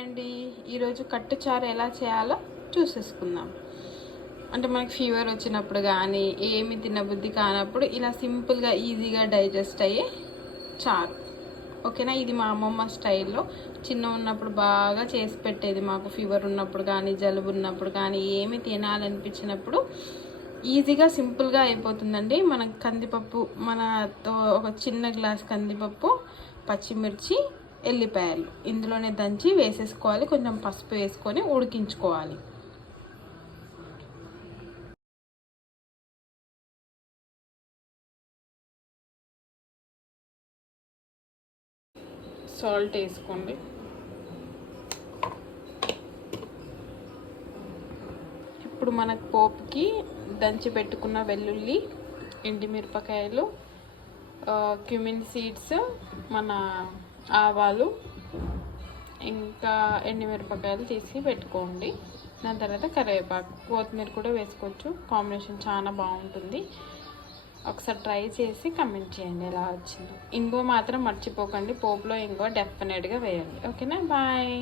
అండి ఈరోజు కట్టుచారు ఎలా చేయాలో చూసేసుకుందాం. అంటే మనకి ఫీవర్ వచ్చినప్పుడు కానీ ఏమి తినబుద్ధి కానప్పుడు ఇలా సింపుల్గా ఈజీగా డైజెస్ట్ అయ్యే చారు. ఓకేనా, ఇది మా అమ్మమ్మ స్టైల్లో చిన్న ఉన్నప్పుడు బాగా చేసి పెట్టేది. మాకు ఫీవర్ ఉన్నప్పుడు కానీ జలుబు ఉన్నప్పుడు కానీ ఏమి తినాలనిపించినప్పుడు ఈజీగా సింపుల్గా అయిపోతుందండి. మన కందిపప్పు, ఒక చిన్న గ్లాస్ కందిపప్పు, పచ్చిమిర్చి, ఎల్లిపాయలు ఇందులోనే దంచి వేసేసుకోవాలి. కొంచెం పసుపు వేసుకొని ఉడికించుకోవాలి. సాల్ట్ వేసుకోండి. ఇప్పుడు మనకు పోపుకి దంచి పెట్టుకున్న వెల్లుల్లి, ఎండుమిరపకాయలు, క్యూమిన్ సీడ్స్, మన ఆవాలు, ఇంకా ఎండుమిరపకాయలు తీసి పెట్టుకోండి. దాని తర్వాత కరివేపాకు, కొత్తిమీర కూడా వేసుకోవచ్చు. కాంబినేషన్ చాలా బాగుంటుంది. ఒకసారి ట్రై చేసి కమెంట్ చేయండి ఎలా వచ్చిందో. ఇంగువ మాత్రం మర్చిపోకండి, పోపులో ఇంగువ డెఫినెట్గా వేయండి. ఓకేనా, బాయ్.